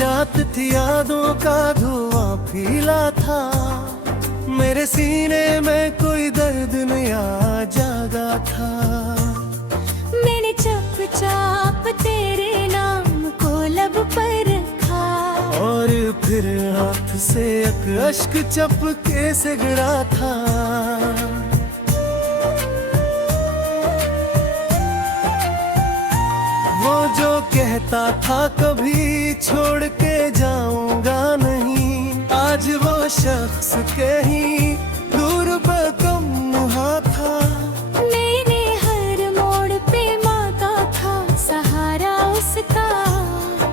रात थी, यादों का धुआं फीला था। मेरे सीने में कोई दर्द नया जागा था। मैंने चुपचाप तेरे नाम को लब पर रखा, और फिर हाथ से एक अश्क चपके से गिरा था। वो जो कहता था कभी छोड़ के जाऊंगा नहीं, आज वो शख्स कहीं दूर बेगम मुहा था। मैंने हर मोड़ पे मांगा था सहारा उसका,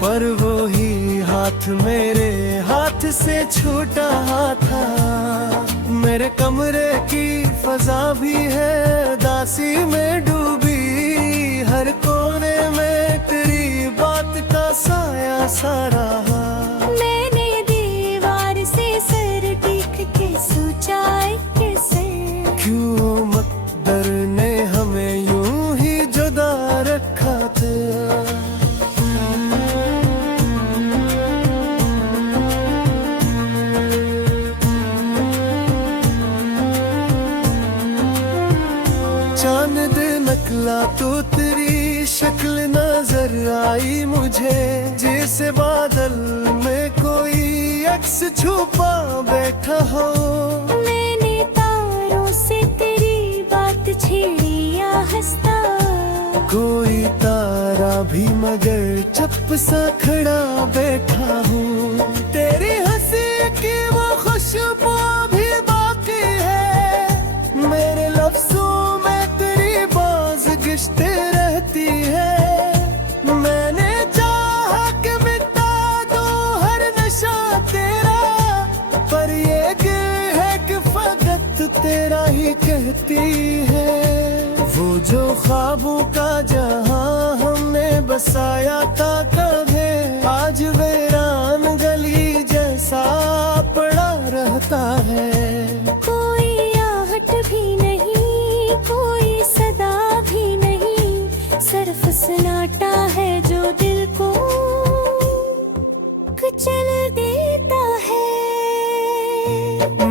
पर वो ही हाथ मेरे हाथ से छूटा था। मेरे कमरे की फजा भी है दासी में डूबी, हर कोने में तेरी बात का साया सा रहा। मैंने दीवार से सर टीक के सोचा कैसे, क्यों मकदर ने हमें यूं ही जुदा रखा था। चांद निकला तो तेरी शक्ल नजर आई मुझे, जैसे बादल में कोई अक्स छुपा बैठा हो। मैंने तारों से तेरी बात छेड़ी या हंसता, कोई तारा भी मगर चुप सा खड़ा बैठा हूँ। तेरी हंसी की वो खुशबू भी बाकी है, मेरे लफ्जों में तेरी बाज गिश्ते रहती है। मैंने चाहा कि मिटा दो हर नशा तेरा, पर ये गिल है कि फकत तेरा ही कहती है। वो जो ख्वाबों का जहां हमने बसाया था कभी, आज वीरान गली जैसा पड़ा रहता है। कोई आहट भी नहीं, कोई सदा भी नहीं, सिर्फ सन्नाटा है जो दिल को कुचल देता है।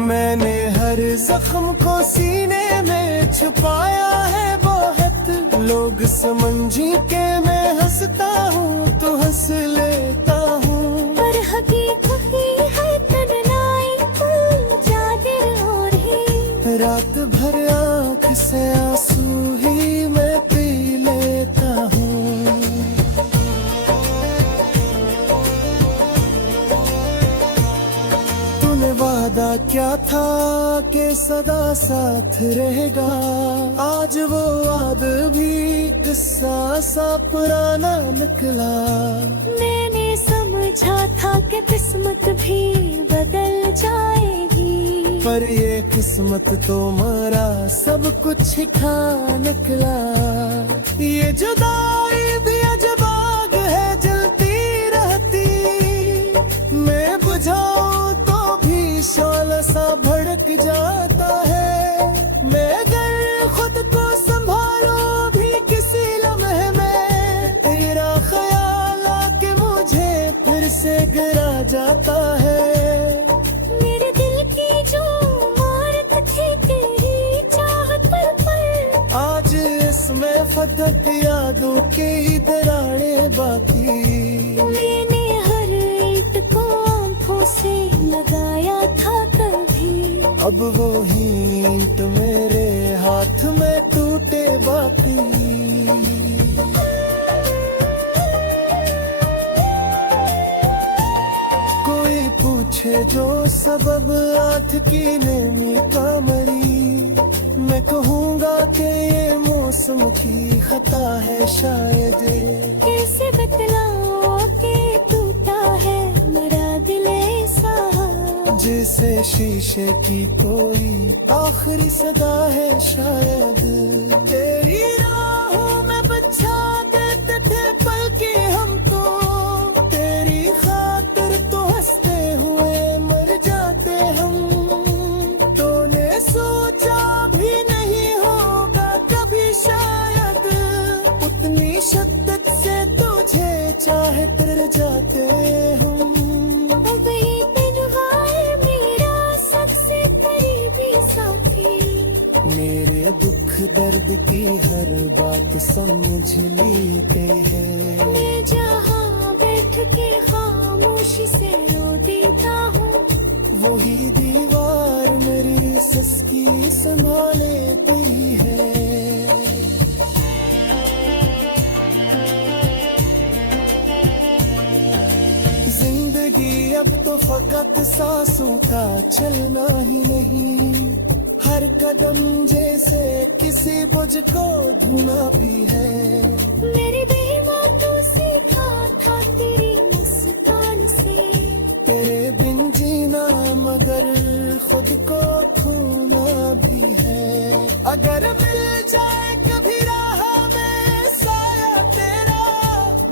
मैंने हर जख्म को सीने में छुपाया है बहुत, लोग समझी के मैं हंसता हूँ तो हंस लेता हूँ, पर हकीकत ही है तन्हाई को जादे और ही। रात भर आँख से आंसू ही मैं पी लेता हूँ। तूने वादा क्या था कि सदा साथ रहेगा, आज वो याद भी किस्सा सा पुराना निकला। मैंने समझा था कि किस्मत भी बदल जाएगी, पर ये किस्मत तो मरा सब कुछ खा निकला। ये जुदाई भी अजबाग है जलती रहती, मैं बुझाऊं तो भी शोला सा भड़क जाता है। मैं अगर खुद को संभालो भी किसी लम्हे में, तेरा ख्याल आके मुझे फिर से गिरा जाता है। मेरे दिल की जो मारत थी तेरी चाहत पर, आज इसमें फदक यादों की दरारें बाकी। मैंने हर ईंट को आंखों से लगाया था कभी, अब वो ईंट मेरे हाथ में टूटे बाकी। कोई पूछे जो सबब आठ की नेमी का मरी, मैं कहूँगा कि ये मौसम की खता है शायद। कैसे बतलाऊं कि टूटा है मेरा दिल ऐसा, जैसे शीशे की कोई आखिरी सदा है शायद। तेरी राहों में बचा देते थे पल के हमको, तेरी खातिर तो हंसते हुए मर जाते हम। तूने सोचा भी नहीं होगा कभी शायद, उतनी शिद्दत से तुझे चाहे फिर जाते हम। मेरे दुख दर्द की हर बात समझ लेते हैं। मैं जहाँ बैठ के खामोशी से रो देता हूँ, वही दीवार मेरी सिसकी संभाले पड़ी है। जिंदगी अब तो फकत सांसों का चलना ही नहीं, हर कदम जैसे किसी बुझ को ढूंढना भी है। मेरी बेईमानों सीखा था तेरी मुस्कान से, तेरे बिन जीना मगर खुद को खोना भी है। अगर मिल जाए कभी राह में साया तेरा,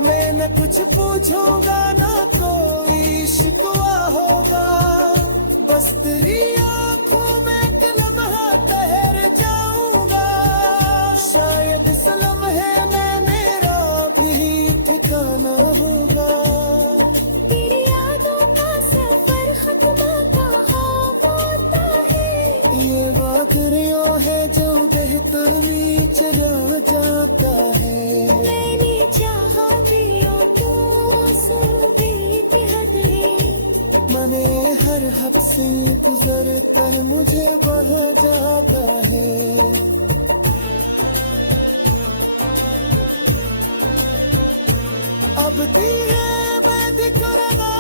मैं न कुछ पूछूंगा ना कोई शिकवा होगा, बस तेरी आंखों में एक लम्हा ठहर जाऊंगा। शायद इस लम्हे में मेरा भी ठिकाना होगा। तेरी यादों का सफर खत्म कहाँ होता है, ये वादरियों है जो बेहतरी चला जाता है। मैंने चाहा दियो तो आंसू बेहद है, मने हर हद से गुजरता है मुझे बहा जाता है। अब दिए मैं दिकरना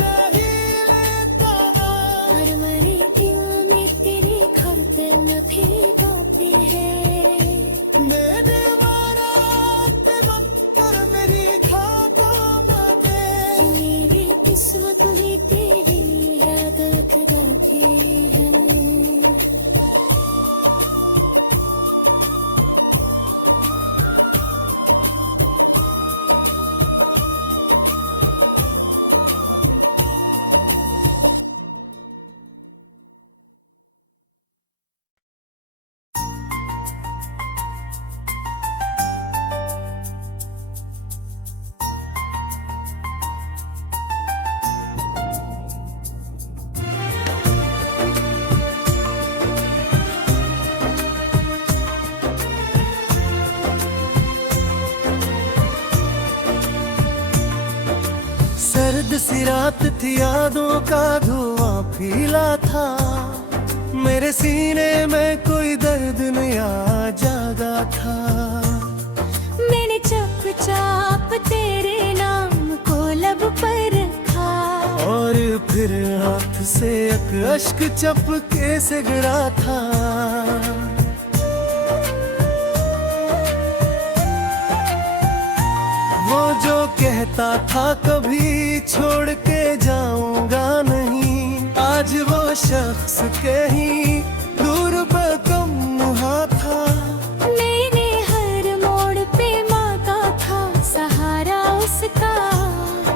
नहीं लेता, हर मरे दिल में तेरे खत नफे गाते हैं। मेरे मारा कर मेरी खाता दे। मेरी किस्मत में तेरी याद गाती है। सर्द सी रात थी, यादों का धुआं फीला था, मेरे सीने में कोई दर्द नया जागा था। मैंने चुपचाप तेरे नाम को लब पर रखा, और फिर हाथ से एक अश्क चपके से गिरा था। वो जो कहता था कभी छोड़ के जाऊंगा नहीं, आज वो शख्स कहीं दूर बेगम मुहा था। मैंने हर मोड़ पे मांगा था सहारा उसका,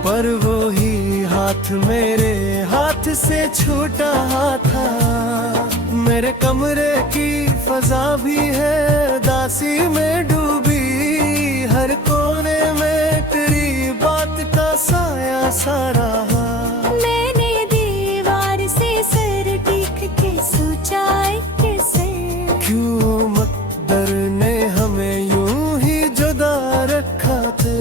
पर वो ही हाथ मेरे हाथ से छूटा था। मेरे कमरे की फजा भी है दासी में डूबी, हर कोने में तेरी बात का साया सा रहा। मैंने दीवार से सर टीक के सोचा कैसे, क्यों मकदर ने हमें यूं ही जुदा रखा था।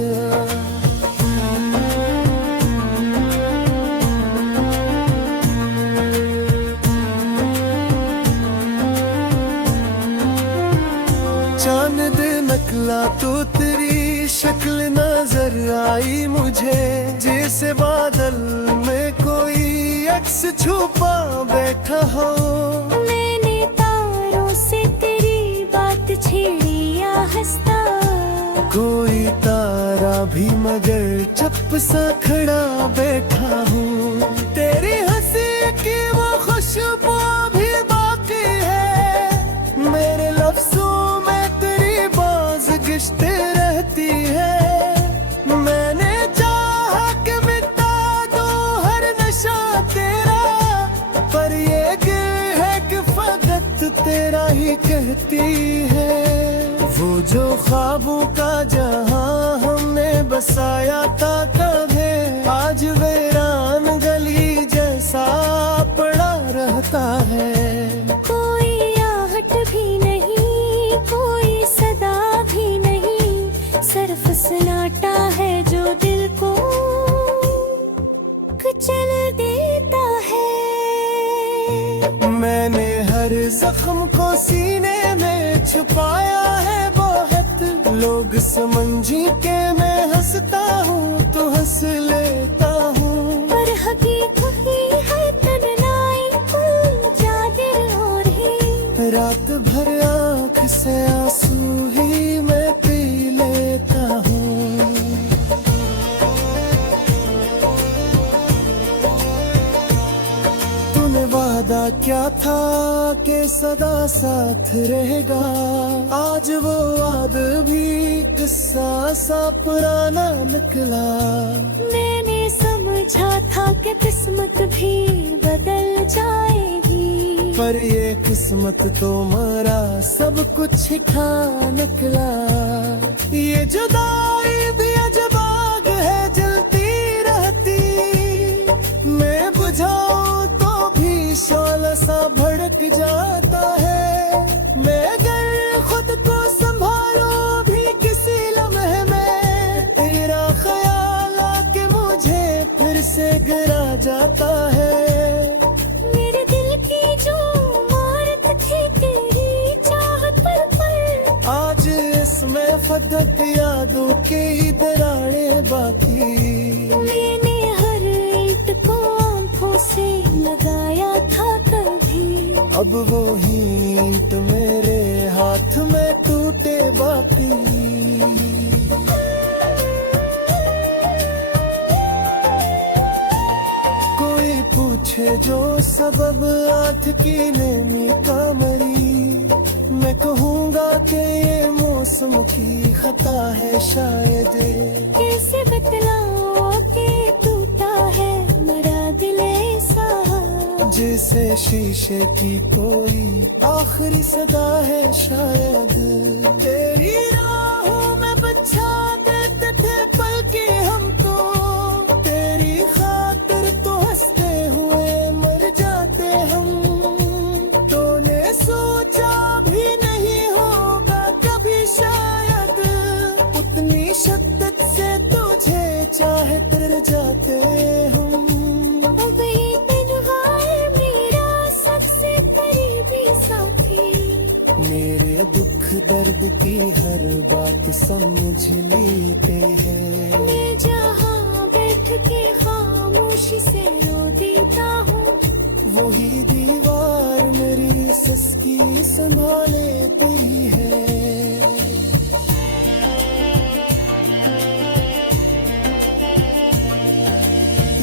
चांद नकला तो तेरी शक्ल नजर आई मुझे, जैसे बादल में कोई अक्स छुपा बैठा हो। मैंने तारों से तेरी बात छेड़ी या हंसता, कोई तारा भी मगर चुप सा खड़ा बैठा हूँ। तेरी हंसी की वो खुशबू भी बाकी है, मेरे लफ्जों में तेरी बाज़गिश्त रहती है। मैंने चाहा कि मिटा दो हर नशा तेरा, पर ये गिल है कि फकत तेरा ही कहती है। वो जो ख्वाबों का जहां हमने बसाया था कभी, आज वीरान गली जैसा पड़ा रहता है। कोई आहट भी जख्म को सीने में छुपाया है बहुत, लोग समझी के मैं हंसता हूँ तो हंस लेता हूँ, पर हकीकत ही है तन्हाई जा दिल और ही। रात भर आँख से आंसू ही मैं पी लेता हूँ। तूने वादा क्या था कि सदा साथ रहेगा, आज वो वाद भी किस्सा सा पुराना निकला। मैंने समझा था कि किस्मत भी बदल जाएगी, पर ये किस्मत तो मरा सब कुछ खा निकला। ये जुदाई भी अजबाग है जलती रहती, मैं बुझाऊं तो भी शोला सा भड़क जाता है। मैं अगर खुद को संभालो भी किसी लम्हे में, तेरा ख्याल आके मुझे फिर से गिरा जाता है। मेरे दिल की जो मारत थी तेरी चाहत पर, आज इसमें फदक यादों की दरारें बाकी। मैंने हर ईंट को आंखों से लगाया था कभी, अब वो ईंट मेरे हाथ में टूटे बाकी। कोई पूछे जो सबब आठ की नेमी का मरी, मैं कहूँगा कि ये मौसम की खता है शायद। कैसे बतलाऊं कि टूटा है मेरा दिल ऐसा, जैसे शीशे की कोई आखिरी सदा है शायद। तेरी राहों में बच्चा देते थे पल के हम तो, तेरी खातिर तो हंसते हुए मर जाते हम। तूने सोचा भी नहीं होगा कभी शायद, उतनी शिद्दत से तुझे चाहे तर जाते हम। अब ये तन्हाई मेरा सबसे करीबी साथी, मेरे दुख दर्द की हर बात समझ लेते हैं। मैं जहाँ बैठ के खामोशी से रो देता हूँ, वही दीवार मेरी सिसकी संभालेती है।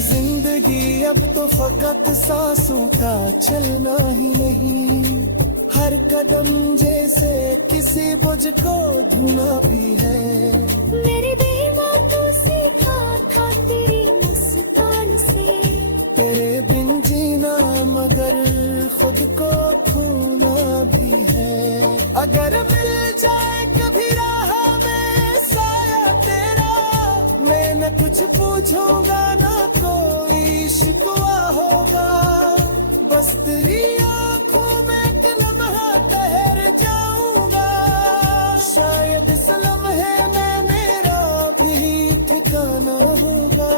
जिंदगी अब तो फकत सांसों का चलना ही नहीं, हर कदम जैसे किसी बुझ को धुना भी है। मेरी बेवकूफी सीखा था तेरी मुस्कान से, तेरे बिन जीना मगर खुद को खोना भी है। अगर मिल जाए कभी राह में साया तेरा, मैं न कुछ पूछूंगा ना कोई शिकवा होगा, बस तेरी आंखों में एक लम्हा ठहर जाऊंगा। शायद इस लम्हे में मेरा भी ठिकाना होगा।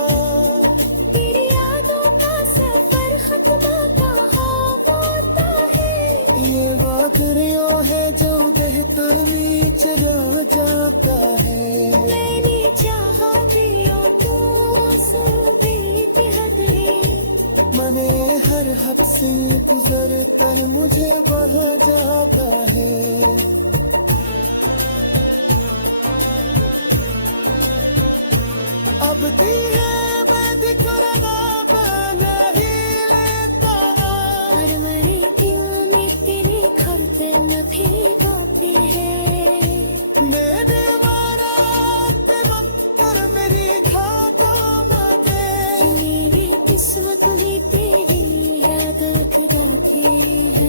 तेरी यादों का सफर खत्म कहाँ होता है, ये वादरियों है जो बेहतरी चला जाता है। मैंने चाहा दियो तो आंसू बेहद है, मने हर हद से गुजरता है मुझे बहा जाता है। अब दिए मैं दिखरना बना ही लेता, पर मेरी दिल में तेरे घर पे न भी रोती है। मेरे वारा पे कर मेरी खाता मते, मेरी किस्मत में तेरी याद रखती है।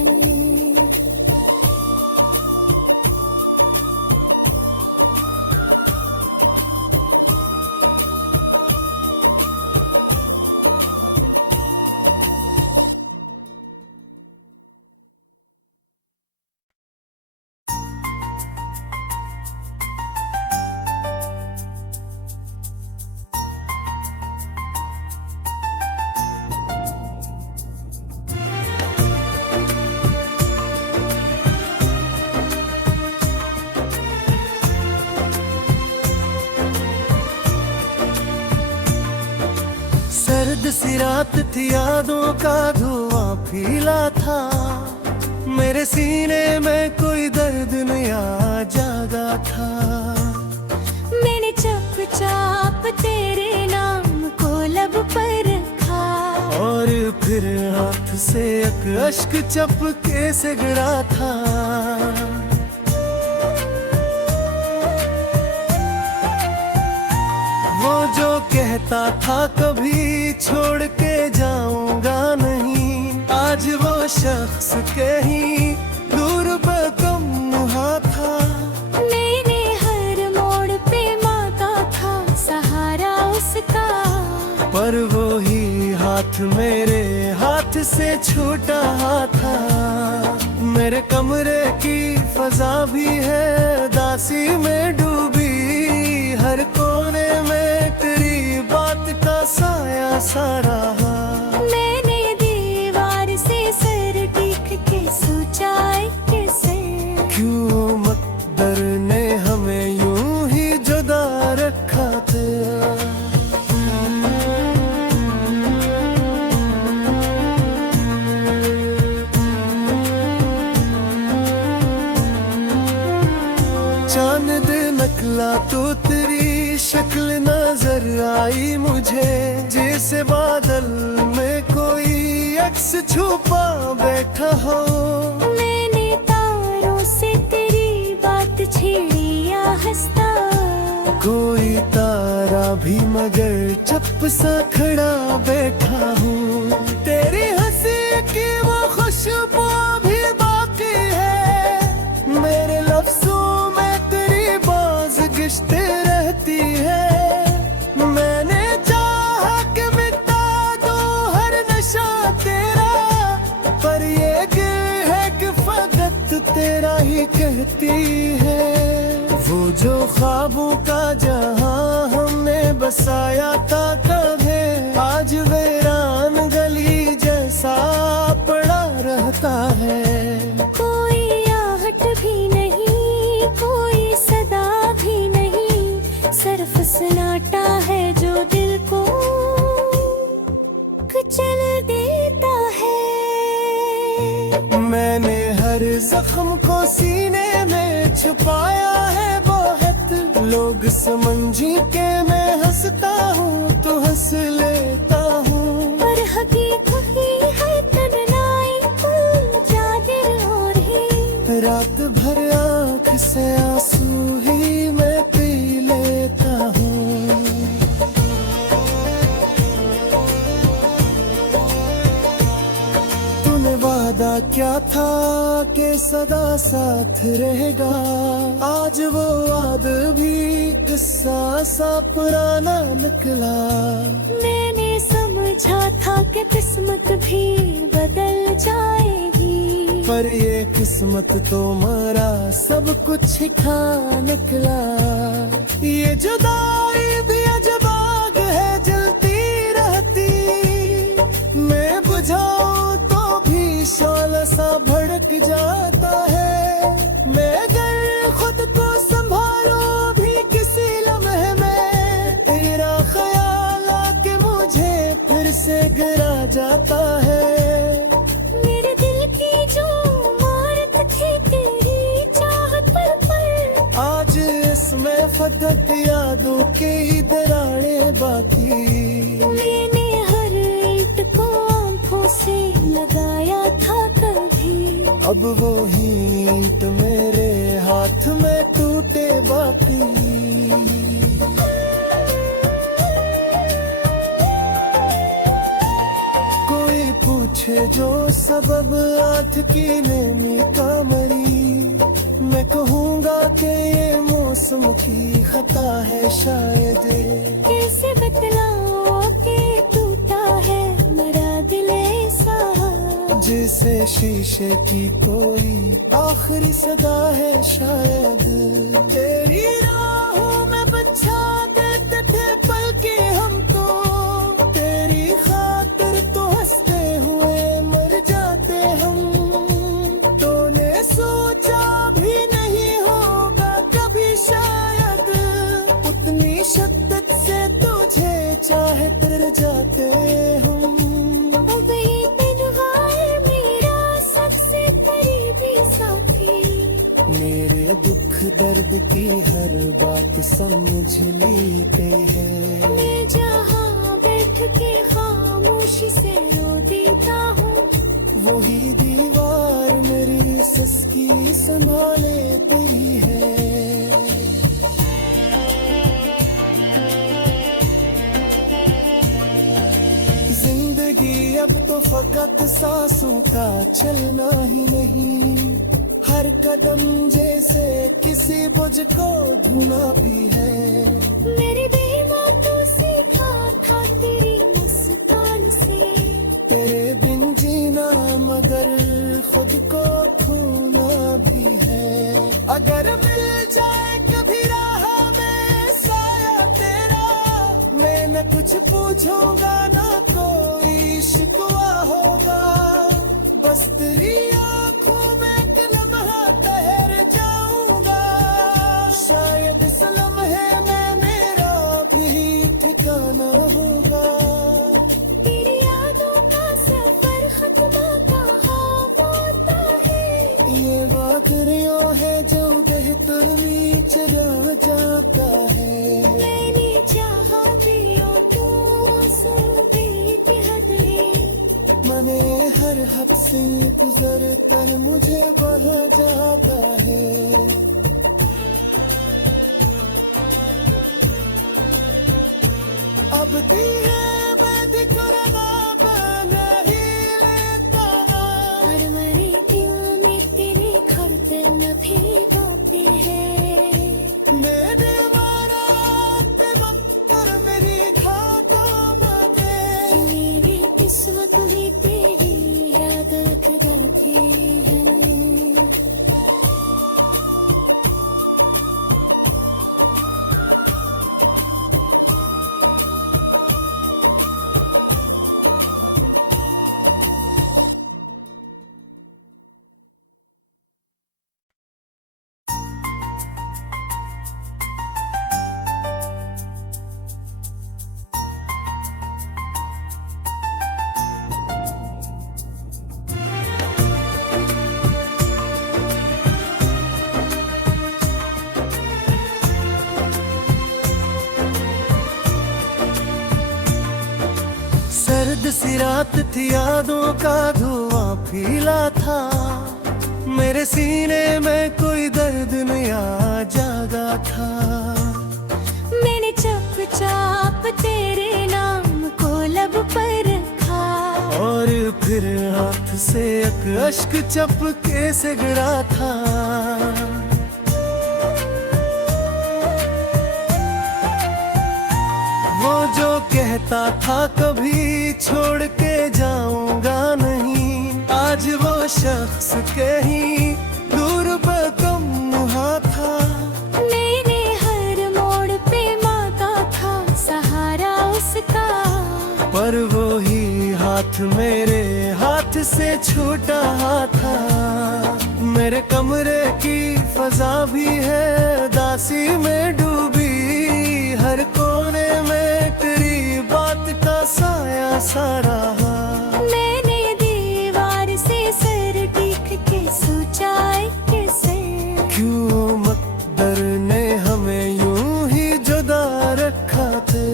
सी रात थी, यादों का धुआं फीला था। मेरे सीने में कोई दर्द नया जागा था। मैंने चुपचाप तेरे नाम को लब पर रखा, और फिर हाथ से एक अश्क चपके से गिरा था। वो जो कहता था कभी छोड़ के जाऊंगा नहीं, आज वो शख्स कहीं दूर बेगम मुहा था। मैंने हर मोड़ पे मांगा था सहारा उसका, पर वो ही हाथ मेरे हाथ से छूटा था। मेरे कमरे की फजा भी है दासी में डूबी, हर कोने में तेरी बात का साया सा रहा। मैंने दीवार से सर टीक के सोचा कैसे, क्यों मकदर ने हमें यूं ही जुदा रखा था। चांद नकला तो तेरी शक्ल नजर आई मुझे, जैसे बादल में कोई अक्स छुपा बैठा हो। मैंने तारों से तेरी बात छेड़ी या हंसता, कोई तारा भी मगर चुप सा खड़ा बैठा हूँ। तेरी हंसी की वो खुशबू भी बाकी है, मेरे लफ्जों में तेरी बाज गिश्ते रहती है। मैंने चाहा कि मिटा दो हर नशा तेरा, पर ये गिल है कि फकत तेरा ही कहती है। वो जो ख्वाबों का जहां हमने बसाया था कभी, आज वीरान गली जैसा पड़ा रहता है। कोई आहट भी नहीं, कोई सदा भी नहीं, सिर्फ सन्नाटा है जो दिल को कुचल देता है। मैंने हर जख्म को सीने में छुपाया है बहुत, लोग समझी के मैं हंसता हूँ तो हंस लेता हूँ, पर हकीकत ही है तन्हाई खुल जा दिल और ही। रात भर आँख से आंसू ही मैं पी लेता हूँ। तूने वादा क्या था कि सदा साथ रहेगा, आज वो वाद भी किस्सा सा पुराना निकला। मैंने समझा था कि किस्मत भी बदल जाएगी, पर ये किस्मत तो मरा सब कुछ खा निकला। ये जुदाई भी अजब आग है जलती रहती, मैं बुझाऊं तो भी शौला सा भड़क जाता है। मैं अगर खुद को संभालो भी किसी लम्हे में, तेरा ख्याल आके मुझे फिर से गिरा जाता है। मेरे दिल की जो इमारत थी तेरी चाहत पर, आज इसमें फदक यादों की दरारें बाकी। मैंने हर ईंट को आंखों से लगाया था कभी, अब वो ईंट मेरे हाथ में टूटे बाकी। कोई पूछे जो सबब आठ की नेमी का मरी, मैं कहूँगा कि ये मौसम की खता है शायद। कैसे बतलाओ कि टूटा है मेरा दिल ऐसा, जैसे शीशे की कोई आखिरी सदा है शायद। तेरी राहों में बच्चा देते थे पल के हम तो, तेरी खातिर तो हंसते हुए मर जाते हम। तूने सोचा भी नहीं होगा कभी शायद, उतनी शिद्दत से तुझे चाहे तर जाते हम। मेरे दुख दर्द की हर बात समझ लेते हैं। मैं जहाँ बैठ के खामोशी से रो देता हूँ, वही दीवार मेरी सिसकी संभाले तेरी है। जिंदगी अब तो फकत सांसों का चलना ही नहीं, हर कदम जैसे किसी बुझ को ढूंढना भी है। मेरी बेइमानी सीखा था तेरी मुस्कान से, तेरे बिन जीना मगर खुद को खोना भी है। अगर मिल जाए कभी राह में साया तेरा, मैं न कुछ पूछूंगा ना कोई शिकवा होगा, बस तेरी आंखों में एक लम्हा ठहर जाऊंगा। शायद इस लम्हे में मेरा भी ठिकाना होगा। तेरी यादों का सफर खत्म कहाँ होता है, ये वादरियों है जो बेहतरी चला जाता है। मैंने चाहा दिया तो आंसू बेटी हद है, मने हर हद से गुजरता है मुझे बहा जाता है। अब भी है मैं दिखरना नहीं लेता, पर मरे दिल में तेरे खत न थे होते हैं। मेरे मारा पे मक्कर मेरी खाता मदे, मेरी किस्मत भी तेरी याद रख देती है। सर्द सी रात थी, यादों का धुआं फीला था, मेरे सीने में कोई दर्द नया जागा था। मैंने चुपचाप तेरे नाम को लब पर रखा, और फिर हाथ से एक अश्क चपके से गिरा था। वो जो कहता था कभी छोड़ के जाऊंगा नहीं, आज वो शख्स कहीं दूर बेगम मुहा था। मैंने हर मोड़ पे मांगा था सहारा उसका, पर वो ही हाथ मेरे हाथ से छूटा था। मेरे कमरे की फजा भी है दासी में डूबी, हर कोने में तेरी बात का साया सा रहा। मैंने दीवार से सर टीक के सोचा कैसे, क्यों मकदर ने हमें यूं ही जुदा रखा था।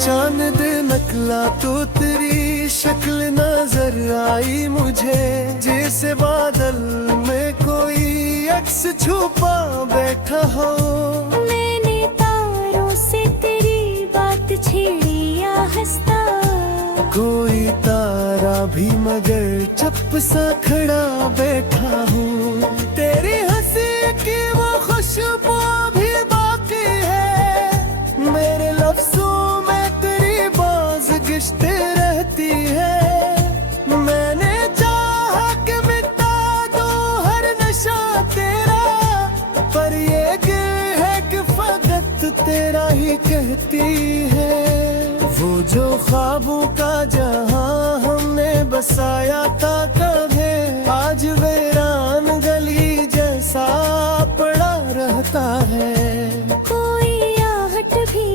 चांद नकला तो तेरी शक्ल नजर आई मुझे, जैसे बादल में कोई अक्स छुपा बैठा हो। मैंने तारों से तेरी बात छेड़ी या हंसता, कोई तारा भी मगर चुप सा खड़ा बैठा हूँ। तेरी हंसी की वो खुशबू भी बाकी है, मेरे लफ्जों में तेरी बाज़गिश्त रहती है। मैंने चाहा कि मिटा दो हर नशा तेरा, पर ये गिल है कि फकत तेरा ही कहती है। वो जो ख्वाबों का जहां हमने बसाया था कभी, आज वीरान गली जैसा पड़ा रहता है। कोई आहट भी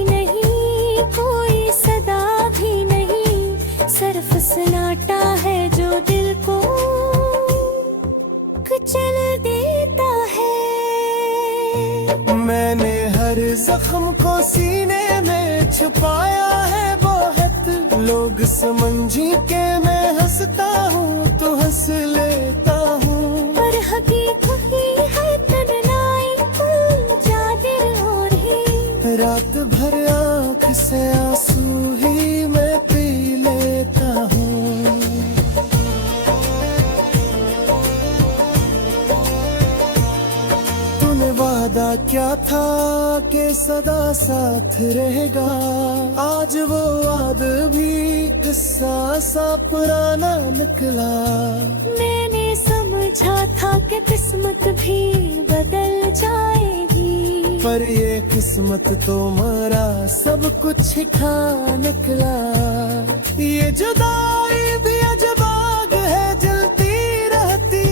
जख्म को सीने में छुपाया है बहुत, लोग समझी के मैं हंसता हूँ तो हंस लेता हूँ, पर हकीकत है तन्हाई जा दिल और ही। रात भर आँख से आंसू ही मैं पी लेता हूँ। तूने वादा क्या था कि सदा साथ रहेगा, आज वो वाद भी किस्सा सा पुराना निकला। मैंने समझा था कि किस्मत भी बदल जाएगी, पर ये किस्मत तो मरा सब कुछ खा निकला। ये जुदाई भी अजबाग है जलती रहती,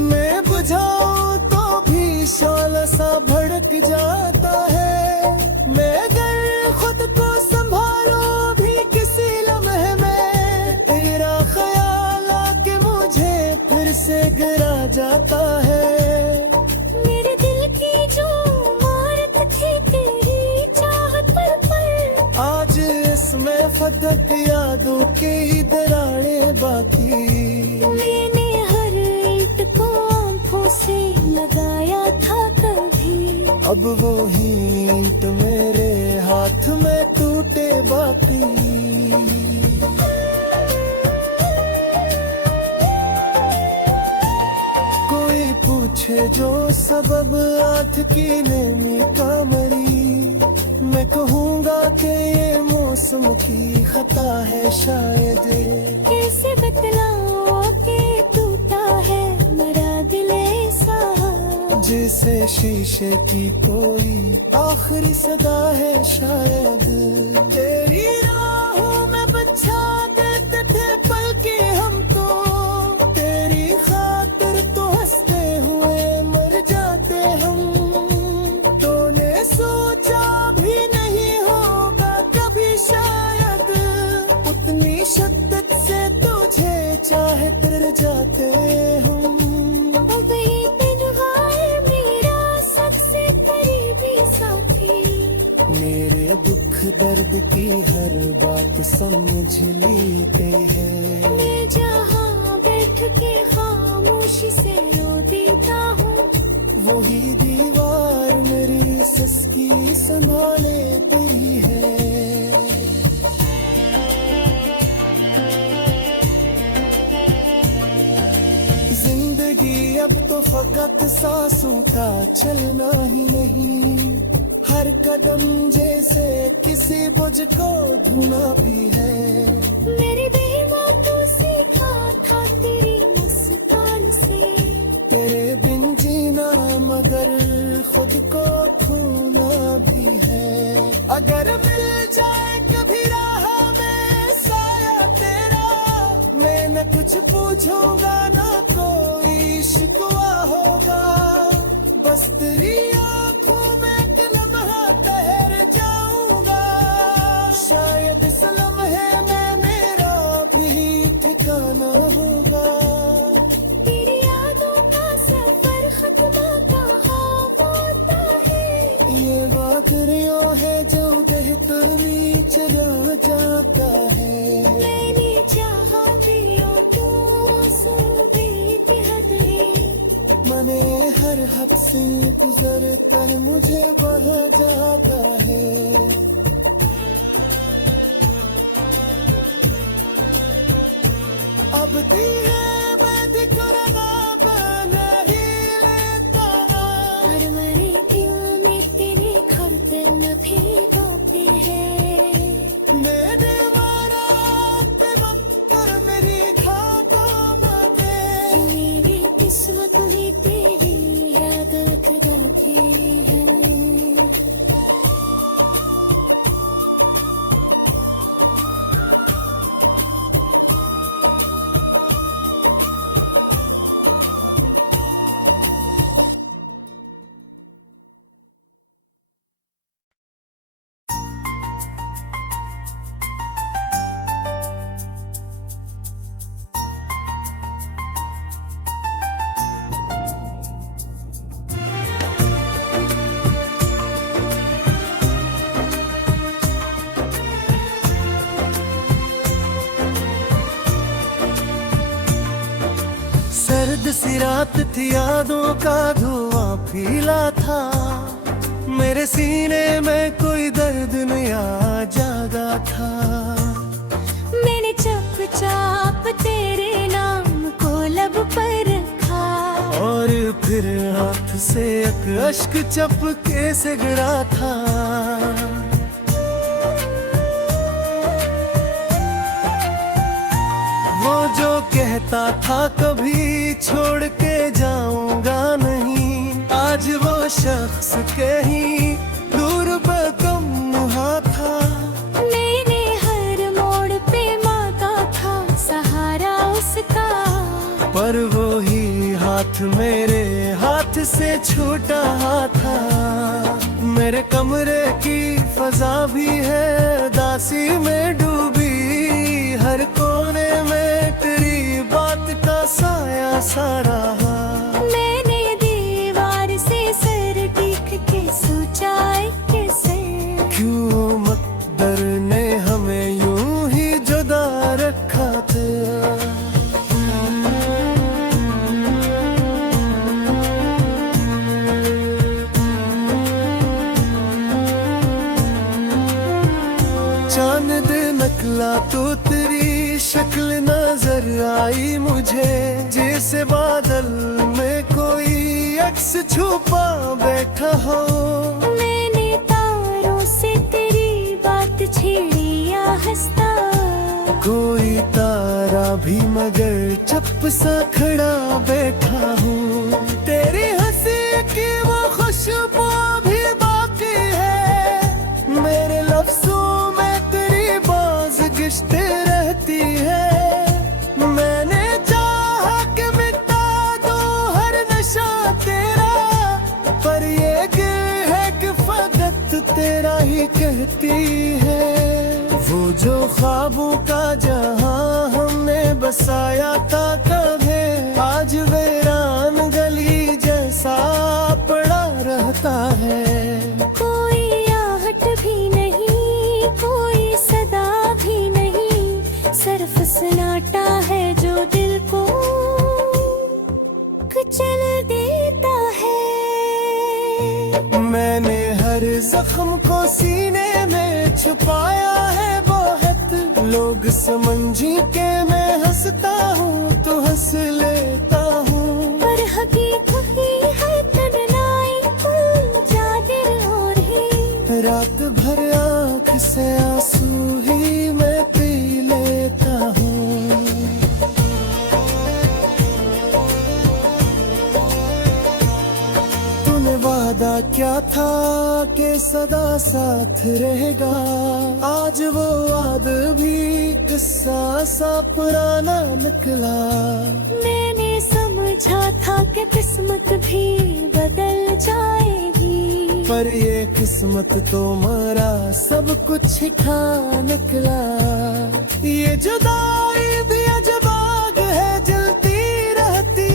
मैं बुझाऊं तो भी शौला सा भड़क जाता है। मैं अगर खुद को संभालो भी किसी लम्हे में, तेरा ख्याल आके मुझे फिर से गिरा जाता है। मेरे दिल की जो इमारत थी तेरी चाहत पर, आज इसमें फदक यादों की दरारें बाकी। मैंने हर ईंट को आंखों से लगाया था कभी, अब वो ईंट मेरे हाथ में टूटे बाकी। कोई पूछे जो सबब आठ की नेमी का मरी, मैं कहूँगा कि ये मौसम की खता है शायद। कैसे बतलाऊं कि टूटा है मेरा दिल ऐसा, जैसे शीशे की कोई आखिरी सदा है शायद। तेरी राहों में बच्चा देते थे पल के हम तो, तेरी खातिर तो हंसते हुए मर जाते हम। तूने सोचा भी नहीं होगा कभी शायद, उतनी शिद्दत से तुझे चाहे फिर जाते हम। अब ये तन्हाई मेरा सबसे करीबी साथी, मेरे दुख दर्द की हर बात समझ लेते हैं। मैं जहाँ बैठ के खामोशी से रो देता हूँ, वही दीवार मेरी सिसकी संभाले तेरी है। जिंदगी अब तो फकत सांसों का चलना ही नहीं, हर कदम जैसे किसी बुझ को ढूंढना भी है। मेरी बेवकूफी सीखा था तेरी मुस्कान से, तेरे बिन जीना मगर खुद को खोना भी है। अगर मिल जाए कभी राह में साया तेरा, मैं न कुछ पूछूंगा ना कोई शिकवा होगा, बस तेरी आंखों में एक लम्हा ठहर जाऊंगा। शायद इस लम्हे में मेरा भी ठिकाना होगा। तेरी यादों का सफर खत्म कहाँ होता है, ये वादरियों है जो बहतरी चला जाता है। मैंने चाहा दिया तो आंसू बेहद है, मने हर हद से गुजरता है मुझे बहा जाता है। अब दी है मैं दिखना बना ही लेता, पर मेरे दिल में तेरे खत न थे रोते हैं। मेरे मारा पे मक्कर मेरी खातों में दे, मेरी किस्मत ही तेरी याद रख रोती रात थी यादों का धुआं फीला था, मेरे सीने में कोई दर्द नया जागा था। मैंने चुपचाप तेरे नाम को लब पर रखा, और फिर हाथ से एक अश्क चपके से गिरा था। वो जो कहता था कभी छोड़ के जाऊंगा नहीं, आज वो शख्स कहीं दूर बेगम मुहा था। मैंने हर मोड़ पे मांगा था सहारा उसका, पर वो ही हाथ मेरे हाथ से छूटा था। मेरे कमरे की फजा भी है दासी में डूबी, हर कोने में तेरी बात का साया सा रहा। मैंने दीवार से सर टीक के सोचा कैसे, क्यों मुक़द्दर ने हमें यूं ही जुदा रखा था। चांद निकला तो तेरी शक्ल नजर आई मुझे, जैसे बादल में कोई अक्स छुपा बैठा हो। मैंने तारों से तेरी बात छेड़ी या हंसता, कोई तारा भी मगर चुप सा खड़ा बैठा हूँ। तेरी हंसी की वो खुशबू भी बाकी है, मेरे लफ्जों में तेरी बाज गिश्ते रहती है। मैंने चाहा कि मिटा दो हर नशा तेरा, पर ये गिल है कि फकत तेरा ही कहती है। वो जो ख्वाबों का जहां हमने बसाया था कभी, आज वीरान गली जैसा पड़ा रहता है। कोई आहट भी नहीं, कोई सदा भी नहीं, सिर्फ सन्नाटा है जो दिल को कुचल देता है। मैंने हर जख्म को सीने में छुपाया है बहुत, लोग समझी के मैं हंसता हूँ तो हंस लेता हूँ, पर हकीकत ही है तन्हाई जा दिल और ही। रात भर आँख से आंसू ही मैं पी लेता हूँ। तूने वादा क्या था कि सदा साथ रहेगा, आज वो वाद भी किस्सा सा पुराना निकला। मैंने समझा था कि किस्मत भी बदल जाएगी, पर ये किस्मत तो मरा सब कुछ खा निकला। ये जुदाई भी अजब आग है जलती रहती,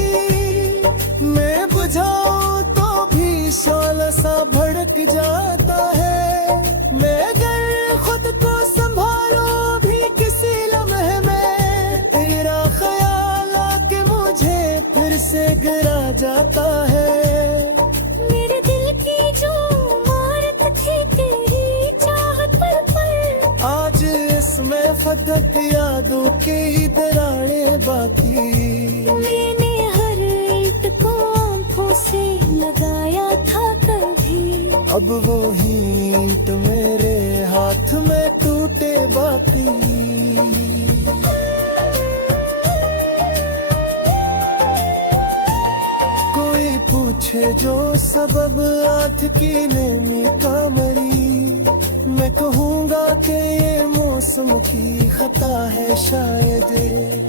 मैं बुझाऊं तो भी शोला सा भड़क जाता है। मैं अगर खुद को संभालो भी किसी लम्हे में, तेरा ख्याल आके मुझे फिर से गिरा जाता है। मेरे दिल की जो इमारत थी तेरी चाहत पर, आज इसमें फदक यादों की दरारें बाकी। मैंने हर ईंट को आंखों से लगाया था कभी, अब वो ईंट मेरे हाथ में टूटे बाकी। कोई पूछे जो सबब आठ की नेमी का मरी, मैं कहूँगा कि ये मौसम की खता है शायद।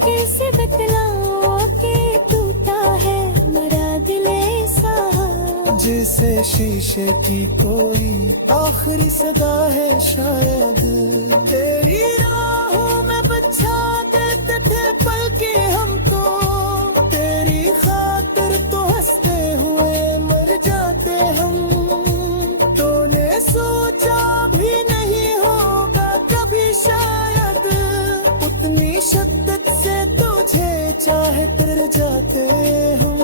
कैसे बतलाऊं कि टूटा है मेरा दिल ऐसा, जैसे शीशे की कोई आखिरी सदा है शायद। तेरी राहों में बिछा देते थे पल के हम तो, तेरी खातिर तो हंसते हुए मर जाते हम। तूने सोचा भी नहीं होगा कभी शायद, उतनी शिद्दत से तुझे चाहे कर जाते हम।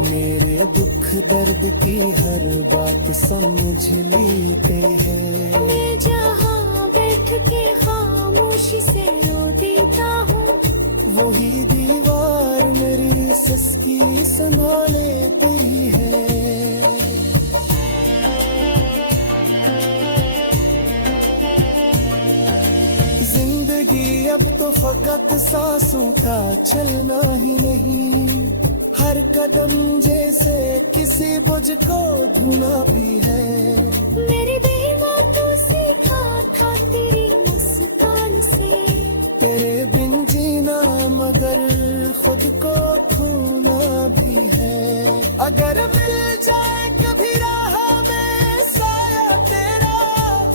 मेरे दुख दर्द की हर बात समझ लेते हैं। मैं जहाँ बैठ के खामोशी से रो देता हूँ, वही दीवार मेरी सिसकी संभाले तेरी है। जिंदगी अब तो फकत सांसों का चलना ही नहीं, हर कदम जैसे किसी बुझ को ढूंढना भी है। मेरी बेवकूफी सीखा था तेरी मुस्कान से, तेरे बिन जीना मगर खुद को खोना भी है। अगर मिल जाए कभी राह में साया तेरा,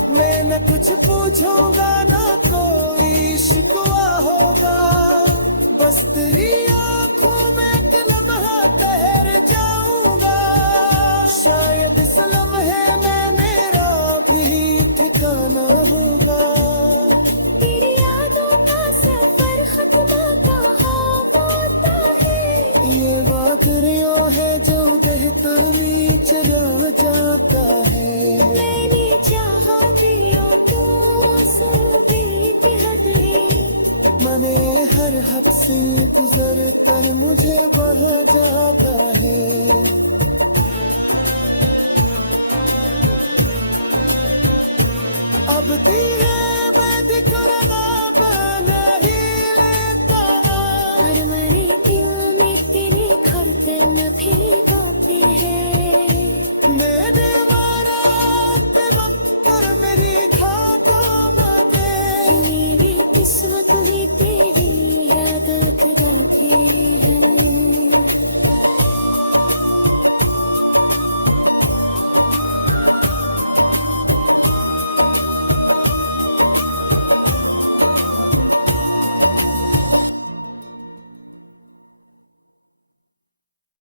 मैं न कुछ पूछूंगा ना कोई शिकवा होगा, बस तेरी आंखों में एक लम्हा ठहर जाऊंगा। शायद इस लम्हे में मेरा भी ठिकाना होगा। तेरी यादों का सफर खत्म कहाँ होता है, ये वादरियों है जो बहतानी चला जाता है। मैंने चाहा दिया तो आंसू बेहद है। मने हर हद से गुजरता है मुझे बहा जाता है। अब तेरे